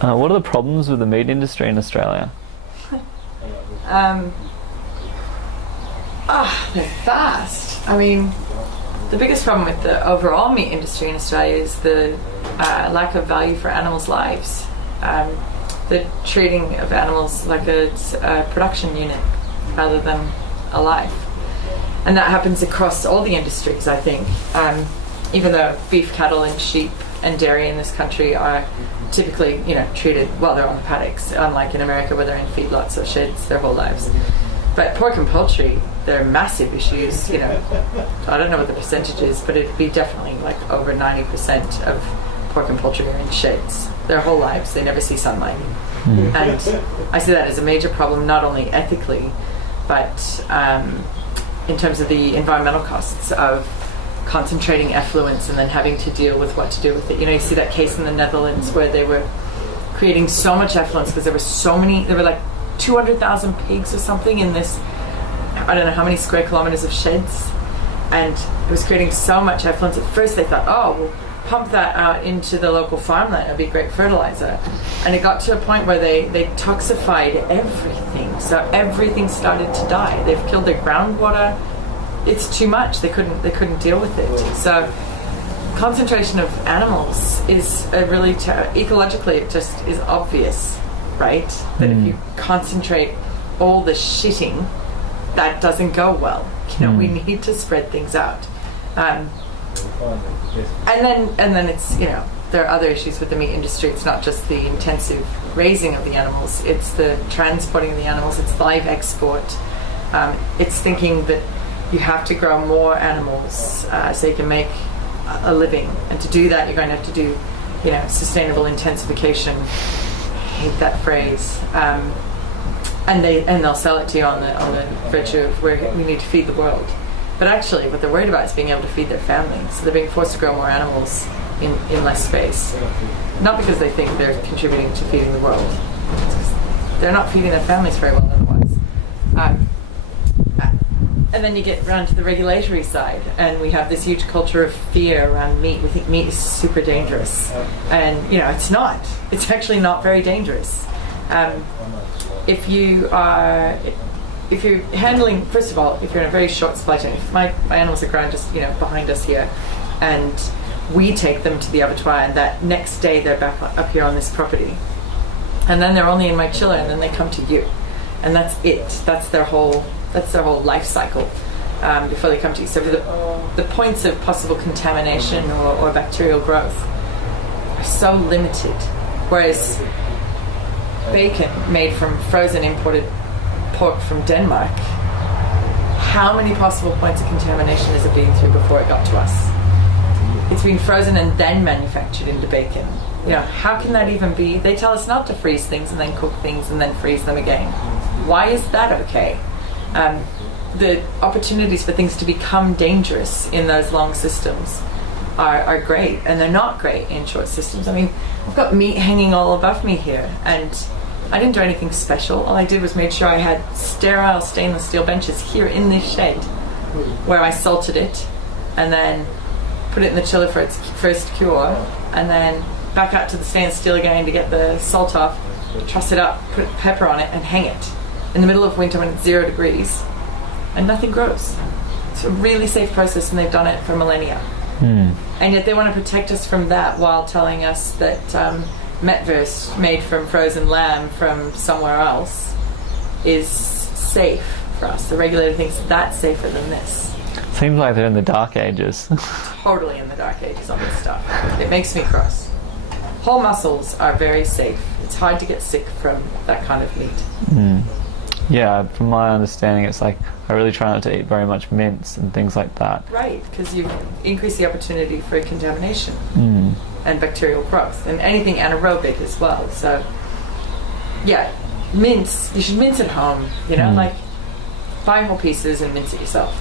What are the problems with the meat industry in Australia? They're vast. I mean, the biggest problem with the overall meat industry in Australia is the lack of value for animals' lives. The treating of animals like a production unit rather than a life. And that happens across all the industries, I think. Even though beef, cattle and sheep and dairy in this country are typically, treated while they're on the paddocks, unlike in America where they're in feedlots or sheds their whole lives. But pork and poultry, they're massive issues, I don't know what the percentage is, but it'd be definitely like over 90% of pork and poultry are in sheds their whole lives. They never see sunlight. And I see that as a major problem, not only ethically, but in terms of the environmental costs of concentrating effluents and then having to deal with what to do with it. You see that case in the Netherlands where they were creating so much effluence because there were like 200,000 pigs or something in this, I don't know how many square kilometers of sheds, and it was creating so much effluence. At first they thought, we'll pump that out into the local farmland, it'll be great fertilizer. And it got to a point where they toxified everything, so everything started to die. They've killed their groundwater. It's too much. They couldn't deal with it. So concentration of animals is a really ecologically it just is obvious, right? That if you concentrate all the shitting, that doesn't go well. We need to spread things out. And then it's there are other issues with the meat industry. It's not just the intensive raising of the animals, it's the transporting of the animals, it's live export. It's thinking that you have to grow more animals so you can make a living, and to do that you're going to have to do sustainable intensification. I hate that phrase. And they'll sell it to you on the virtue of where we need to feed the world. But actually what they're worried about is being able to feed their families. So they're being forced to grow more animals in less space. Not because they think they're contributing to feeding the world. It's 'cause they're not feeding their families very well otherwise. And then you get around to the regulatory side, and we have this huge culture of fear around meat. We think meat is super dangerous. And it's not. It's actually not very dangerous. If you're handling, first of all, if you're in a very short supply chain, if my animals are grown just behind us here, and we take them to the abattoir, and that next day they're back up here on this property, and then they're only in my chiller, and then they come to you, and that's it. That's their whole life cycle before they come to you. So the points of possible contamination or bacterial growth are so limited, whereas bacon made from frozen imported pork from Denmark, how many possible points of contamination has it been through before it got to us? It's been frozen and then manufactured into bacon. How can that even be? They tell us not to freeze things and then cook things and then freeze them again. Why is that okay? The opportunities for things to become dangerous in those long systems are great, and they're not great in short systems. I mean, I've got meat hanging all above me here, and I didn't do anything special. All I did was made sure I had sterile stainless steel benches here in this shed where I salted it and then put it in the chiller for its first cure, and then back out to the stainless steel again to get the salt off, truss it up, put pepper on it and hang it in the middle of winter when it's 0 degrees and nothing grows. It's a really safe process, and they've done it for millennia. And yet they want to protect us from that while telling us that metwurst made from frozen lamb from somewhere else is safe for us. The regulator thinks that's safer than this. Seems like they're in the dark ages. Totally in the dark ages on this stuff. It makes me cross. Whole mussels are very safe. It's hard to get sick from that kind of meat. Yeah, from my understanding, it's like I really try not to eat very much mince and things like that. Right, because you increase the opportunity for contamination and bacterial growth, and anything anaerobic as well. So, yeah, mince. You should mince at home. Like buy whole pieces and mince it yourself.